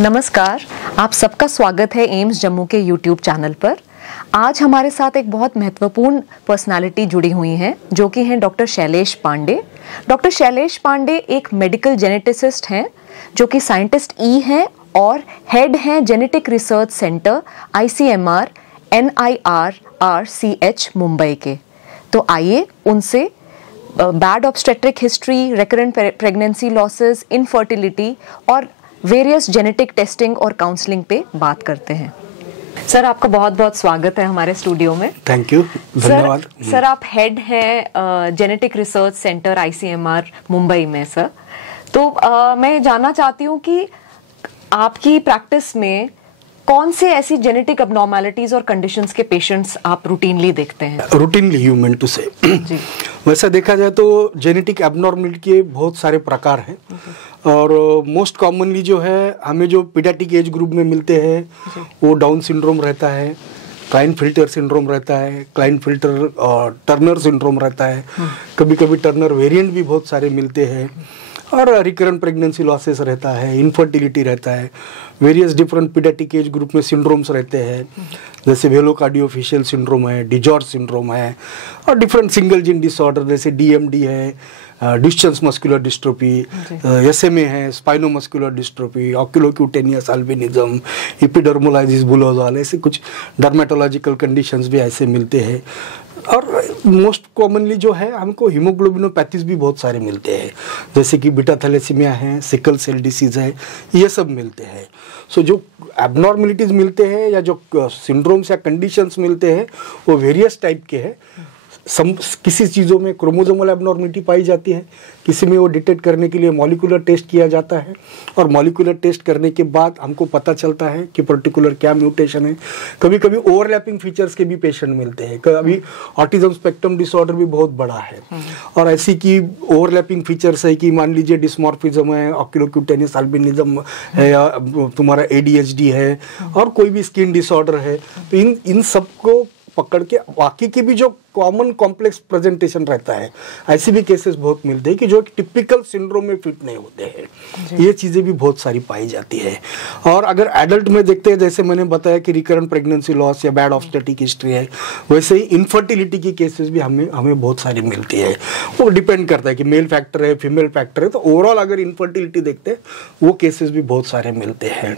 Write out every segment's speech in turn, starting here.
नमस्कार, आप सबका स्वागत है एम्स जम्मू के यूट्यूब चैनल पर। आज हमारे साथ एक बहुत महत्वपूर्ण पर्सनालिटी जुड़ी हुई हैं जो कि हैं डॉक्टर शैलेश पांडे। डॉक्टर शैलेश पांडे एक मेडिकल जेनेटिसिस्ट हैं जो कि साइंटिस्ट ई हैं और हेड हैं genetic research centre ICMR NIRRCH Mumbai के। तो आइए उनसे bad obstetric history, recurrent pregnancy losses, infertility और वेरियस जेनेटिक टेस्टिंग और काउंसलिंग पे बात करते हैं। सर, आपका बहुत बहुत स्वागत है हमारे स्टूडियो में। थैंक यू, धन्यवाद। सर, आप हेड हैं genetic research centre ICMR Mumbai में सर। तो मैं जानना चाहती हूँ कि आपकी प्रैक्टिस में कौन से ऐसी जेनेटिक अबनॉर्मैलिटीज और कंडीशंस के पेशेंट्स आप रूटीनली देखते हैं? रूटीनली यू मीन टू से जी। वैसा देखा जाए तो जेनेटिक एबनॉर्मलिटी के बहुत सारे प्रकार हैं और मोस्ट कॉमनली जो है हमें जो पीडियाट्रिक एज ग्रुप में मिलते हैं वो डाउन सिंड्रोम रहता है, क्लाइनफिल्टर सिंड्रोम रहता है, क्लाइनफिल्टर और टर्नर सिंड्रोम रहता है, कभी कभी टर्नर वेरिएंट भी बहुत सारे मिलते हैं और रिकरेंट प्रेगनेंसी लॉसेस रहता है, इनफर्टिलिटी रहता है, various different paediatric age group में सिंड्रोम्स रहते हैं जैसे वेलोकार्डियोफेशियल सिंड्रोम है, डिजॉर्ज सिंड्रोम है और डिफरेंट सिंगल जीन डिसऑर्डर जैसे DMD है, डिस्टेंस मस्कुलर डिस्ट्रोफी, SMA है, स्पाइनोमस्कुलर डिस्ट्रोफी, ऑक्यूलोक्यूटेनियस अल्बिनिज्म, एपिडर्मोलाइसिस बुलोसा, ऐसे कुछ डर्मेटोलॉजिकल कंडीशंस भी ऐसे मिलते हैं। और मोस्ट कॉमनली जो है हमको हीमोग्लोबिनोपैथीज भी बहुत सारे मिलते हैं जैसे कि बीटा थैलेसीमिया है, सिकल सेल डिसीज है, ये सब मिलते हैं। सो जो एबनॉर्मलिटीज मिलते हैं या जो सिंड्रोम्स या कंडीशंस मिलते हैं वो वेरियस टाइप के हैं। किसी चीज़ों में क्रोमोसोमल एबनॉर्मलिटी पाई जाती है, किसी में वो डिटेक्ट करने के लिए मॉलिक्यूलर टेस्ट किया जाता है और मॉलिक्यूलर टेस्ट करने के बाद हमको पता चलता है कि पर्टिकुलर क्या म्यूटेशन है। कभी कभी ओवरलैपिंग फीचर्स के भी पेशेंट मिलते हैं। कभी ऑटिज्म स्पेक्ट्रम डिसऑर्डर भी बहुत बड़ा है और ऐसी की ओवरलैपिंग फीचर्स है कि मान लीजिए डिस्मॉर्फिज्म है, ऑक्यूलोक्यूटेनियस अल्बिनिज्म है या तुम्हारा ADHD है और कोई भी स्किन डिसऑर्डर है। तो इन सबको पकड़ के बाकी के भी जो कॉमन कॉम्प्लेक्स प्रेजेंटेशन रहता है ऐसे भी केसेस बहुत मिलते हैं कि जो टिपिकल सिंड्रोम में फिट नहीं होते हैं। ये चीज़ें भी बहुत सारी पाई जाती है। और अगर एडल्ट में देखते हैं जैसे मैंने बताया कि रिकरेंट प्रेगनेंसी लॉस या बैड ऑब्स्टेट्रिक हिस्ट्री है, वैसे ही इनफर्टिलिटी की केसेस भी हमें बहुत सारी मिलती है। वो डिपेंड करता है कि मेल फैक्टर है, फीमेल फैक्टर है। तो ओवरऑल अगर इनफर्टिलिटी देखते हैं वो केसेस भी बहुत सारे मिलते हैं।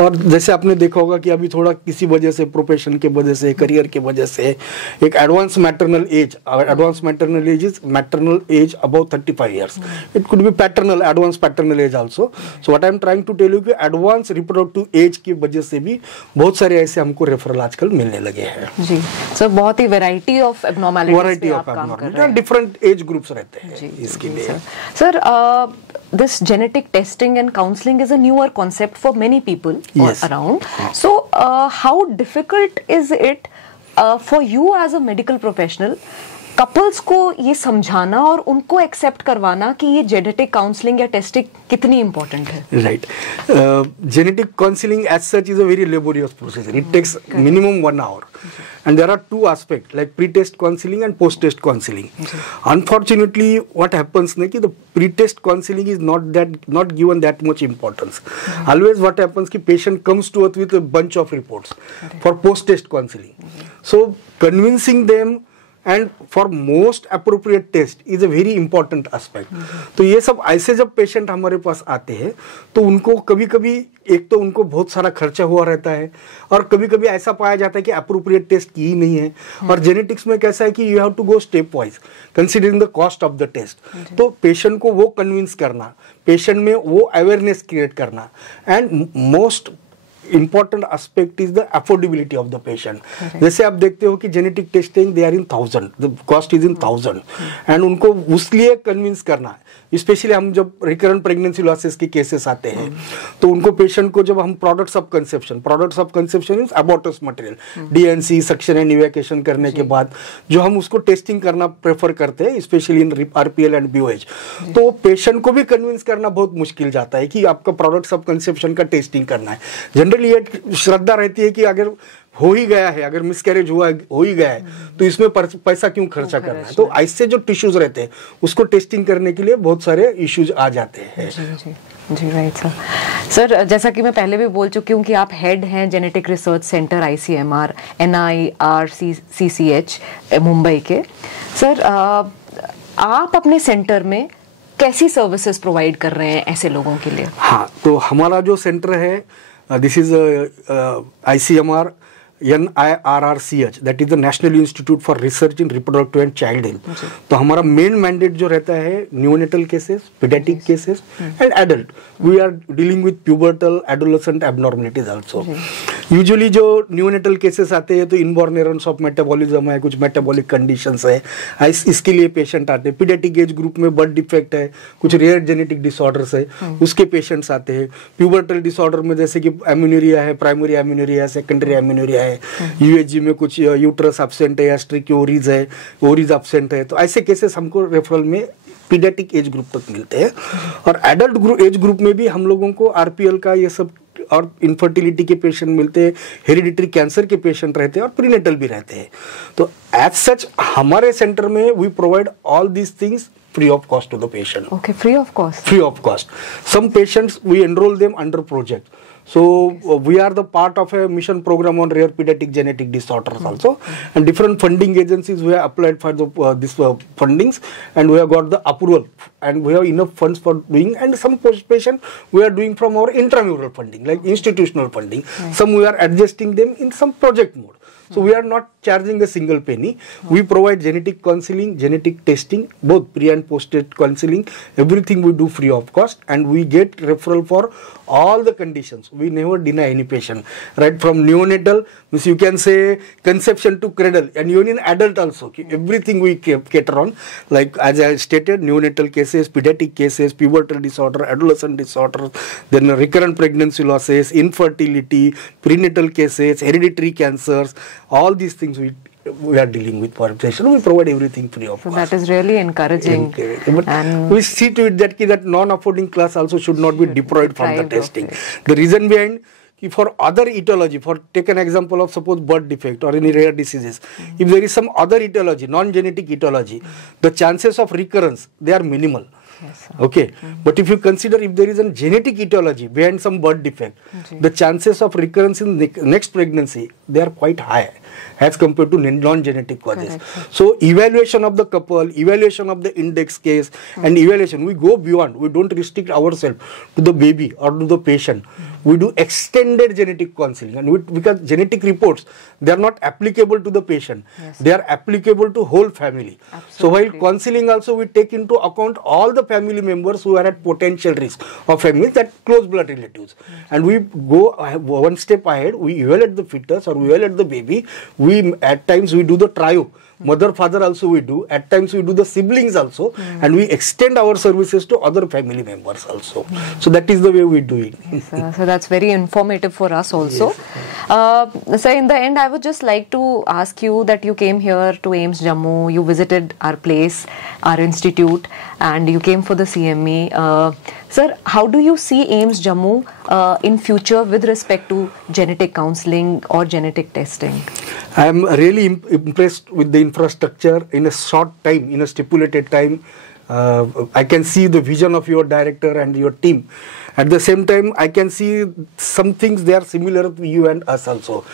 और जैसे आपने देखा होगा कि अभी थोड़ा किसी वजह से, प्रोफेशन के वजह से, करियर के वजह से एक advance maternal age is maternal age above 35 years. It could be advanced paternal age also. So what I am trying to tell you कि advanced reproductive age की वजह से भी बहुत सारे ऐसे हमको रेफरल आजकल मिलने लगे हैं। जी सर, बहुत ही वैरायटी ऑफ एबनॉर्मैलिटीज पे आप काम कर रहे हैं। डिफरेंट एज ग्रुप्स रहते हैं इसके लिए। Sir, this genetic testing and counseling is a newer concept for many people around. So how difficult is it for you as a medical professional couples को ये समझाना और उनको एक्सेप्ट करवाना कि ये जेनेटिक काउंसलिंग या टेस्टिंग कितनी इंपॉर्टेंट है? Right, genetic counselling as such is a very laborious procedure. It takes minimum 1 hour. And there are two aspects like pre-test counseling and post-test counseling. Unfortunately, what happens is that the pre-test counseling is not given that much importance. Always what happens is patient comes to us with a bunch of reports for post-test counseling. So convincing them and for most appropriate test is a very important aspect. तो ये सब ऐसे जब patient हमारे पास आते हैं तो उनको कभी कभी एक तो उनको बहुत सारा खर्चा हुआ रहता है और कभी कभी ऐसा पाया जाता है कि अप्रोप्रिएट टेस्ट की ही नहीं है. और जेनेटिक्स में कैसा है कि you have to go step wise considering the cost of the test. तो पेशेंट को वो कन्विंस करना, पेशेंट में वो अवेयरनेस क्रिएट करना and most important aspect is the affordability of the patient. जैसे आप देखते हो कि genetic testing they are in 1000, the cost is in 1000 and उनको उसलिए कन्विंस करना है. स्पेशली हम जब रिकरेंट प्रेगनेंसी लॉसेस के केसेस आते हैं तो उनको पेशेंट को जब हम products of conception is abortus material DNC suction and evacuation करने के बाद जो हम उसको टेस्टिंग करना प्रेफर करते हैं specially in RPL and BOH. तो पेशेंट को भी कन्विंस करना बहुत मुश्किल जाता है कि आपका प्रोडक्ट्स ऑफ कंसेप्शन का टेस्टिंग करना है. जनरली एक श्रद्धा रहती है कि अगर हो ही गया है, अगर मिसकैरेज हुआ हो ही गया है, तो इसमें पैसा क्यों खर्चा करना है। तो ऐसे जो टिश्यूज रहते हैं उसको टेस्टिंग करने के लिए बहुत सारे इश्यूज आ जाते हैं। जी राइट सर। सर जैसा कि मैं पहले भी बोल चुकी हूँ कि आप हेड हैं genetic research centre ICMR NIRCCH Mumbai के। सर आप अपने सेंटर में कैसी सर्विसेज प्रोवाइड कर रहे हैं ऐसे लोगों के लिए? हाँ, तो हमारा जो सेंटर है this is ICMR NIRCCH, that is the national institute for research in reproductive and child health. तो हमारा मेन मैंडेट जो रहता है neonatal cases, paediatric cases and adult. We are dealing with pubertal adolescent abnormalities also. Usually जो neonatal cases आते हैं तो inborn errors of metabolism है, कुछ मेटाबॉलिक कंडीशंस है, इसके लिए पेशेंट आते हैं। पीडियाट्रिक एज ग्रुप में बर्थ डिफेक्ट है, कुछ रेयर जेनेटिक डिसऑर्डर्स है, उसके पेशेंट्स आते हैं। प्यूबर्टल डिसऑर्डर में जैसे कि एम्यूनेरिया है, प्राइमरी एम्यूनेरिया है, सेकेंडरी एम्यूनेरिया है, UHG में कुछ यूट्रस एब्सेंट है, एस्ट्रिक ओरीज है, ओरीज एब्सेंट है। तो ऐसे केसेस हमको रेफरल में पीडियाट्रिक एज ग्रुप तक मिलते हैं। और एडल्ट एज ग्रुप में भी हम लोगों को RPL का ये सब और इनफर्टिलिटी के पेशेंट मिलते हैं, हेरिडिटरी कैंसर के पेशेंट रहते हैं और प्रीनेटल भी रहते हैं। तो एज सच हमारे सेंटर में we provide all these things free of cost to the patient. Okay, free of cost. Free of cost. Some patients we enroll them under project. So we are the part of a mission program on rare pediatric genetic disorders also, and different funding agencies we have applied for the this fundings, and we have got the approval, and we have enough funds for doing. And some patient we are doing from our intramural funding, like institutional funding. Some we are adjusting them in some project mode. So we are not charging a single penny. We provide genetic counseling, genetic testing, both pre and post counseling. Everything we do free of cost, and we get referral for all the conditions. We never deny any patient, right from neonatal, means you can say conception to cradle, and even in adult also. Everything we cater on, like as I stated, neonatal cases, pediatric cases, pubertal disorder, adolescent disorders, then recurrent pregnancy losses, infertility, prenatal cases, hereditary cancers. All these things we are dealing with for patient. We provide everything free of cost. So that is really encouraging. But we see to it that non-affording class also should not be deprived from the testing. The reason behind, for other etiology, for take an example of suppose birth defect or any rare diseases, if there is some other etiology, non-genetic etiology, the chances of recurrence, they are minimal. Yes, okay, but if you consider if there is a genetic etiology behind some birth defect, the chances of recurrence in the next pregnancy, they are quite high as compared to non-genetic causes. Correct. So evaluation of the couple, evaluation of the index case, and evaluation, we go beyond. We don't restrict ourselves to the baby or to the patient. We do extended genetic counseling, and because genetic reports, they are not applicable to the patient. Yes. They are applicable to whole family. Absolutely. So while counseling also, we take into account all the family members who are at potential risk of families, that close blood relatives. And we go one step ahead. We evaluate the fetus or we evaluate the baby. We at times we do the trio. Mother, father also we do. At times we do the siblings also, and we extend our services to other family members also. So that is the way we do it. Yes, so that's very informative for us also. Yes. So in the end, I would just like to ask you that you came here to AIIMS Jammu, you visited our place, our institute, and you came for the CME. Sir, how do you see AIIMS Jammu in future with respect to genetic counseling or genetic testing? I am really impressed with the infrastructure. In a short time, in a stipulated time, I can see the vision of your director and your team. At the same time, I can see some things they are similar to you and us also.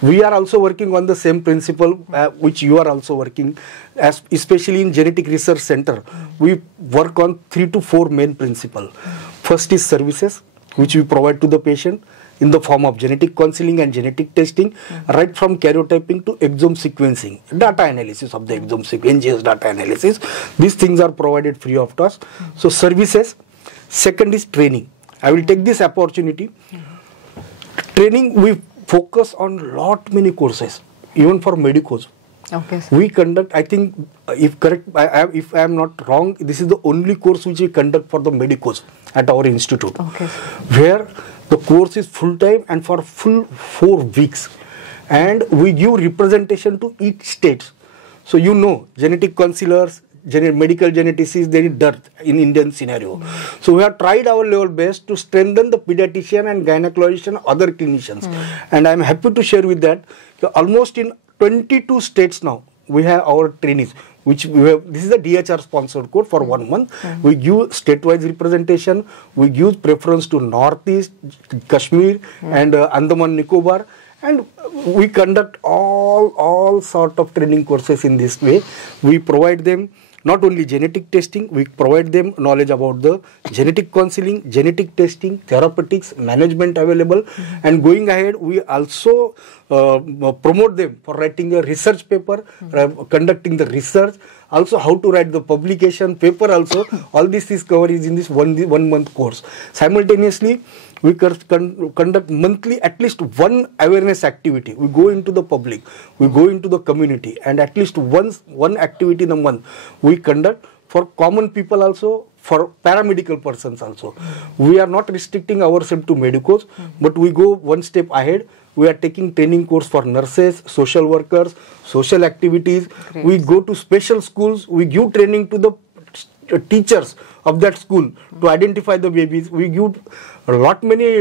We are also working on the same principle which you are also working, especially in Genetic Research Center. We work on 3 to 4 main principles. First is services, which we provide to the patient in the form of genetic counseling and genetic testing, right from karyotyping to exome sequencing, data analysis of the exome sequence, NGS data analysis. These things are provided free of cost. So services. Second is training. I will take this opportunity. Training, we focus on lot many courses, even for medicos. Okay, sir. We conduct, I think, if I am not wrong, this is the only course which we conduct for the medicos at our institute. Okay, where the course is full time and for full 4 weeks, and we give representation to each state. So genetic counselors, medical geneticists, there is dearth in Indian scenario. So we have tried our level best to strengthen the pediatrician and gynecologist and other clinicians. And I am happy to share with that, almost in 22 states now, we have our trainees, which we have. This is a DHR sponsored course for 1 month. We give state-wise representation. We give preference to Northeast, Kashmir, and Andaman Nicobar. And we conduct all sort of training courses in this way. We provide them not only genetic testing, we provide them knowledge about the genetic counseling, genetic testing, therapeutics, management available. And going ahead, we also promote them for writing a research paper, conducting the research, also how to write the publication paper also. All this is covered in this 1 month course. Simultaneously, we conduct monthly at least one awareness activity. We go into the public, we go into the community, and at least one activity in a month we conduct for common people also, for paramedical persons also. We are not restricting ourselves to medicos, but we go one step ahead. We are taking training course for nurses, social workers, social activities. Great. We go to special schools. We give training to the teachers of that school to identify the babies. We give a lot many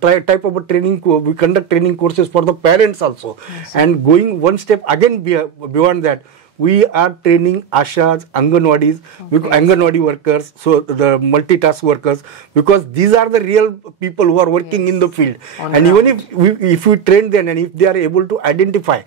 type of a training. We conduct training courses for the parents also. Yes. And going one step again beyond that, we are training Ashas, Anganwadis, Anganwadi workers, so the multitask workers, because these are the real people who are working in the field. And even if we train them, and if they are able to identify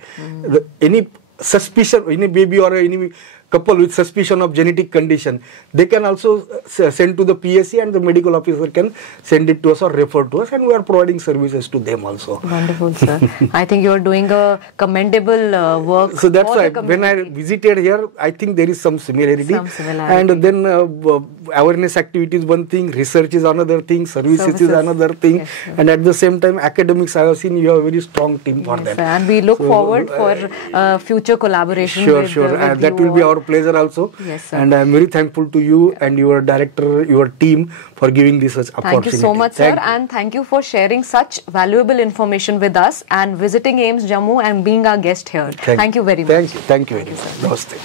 any suspicion, any baby or any couple with suspicion of genetic condition, they can also send to the PSC, and the medical officer can send it to us or refer to us, and we are providing services to them also. Wonderful, sir. I think you are doing a commendable work. So that's why when I visited here, I think there is some similarity. And then awareness activity is one thing, research is another thing, services is another thing. Yes, and at the same time, academics, I have seen you have a very strong team for that. Sir. And we look forward for future collaboration. Sure. And that will be our pleasure also. Yes, sir. And I am very thankful to you and your director, your team, for giving this opportunity. Thank you so much, sir. And thank you for sharing such valuable information with us and visiting AIIMS Jammu and being our guest here. Thank you very much. Thank you very much. Namaste.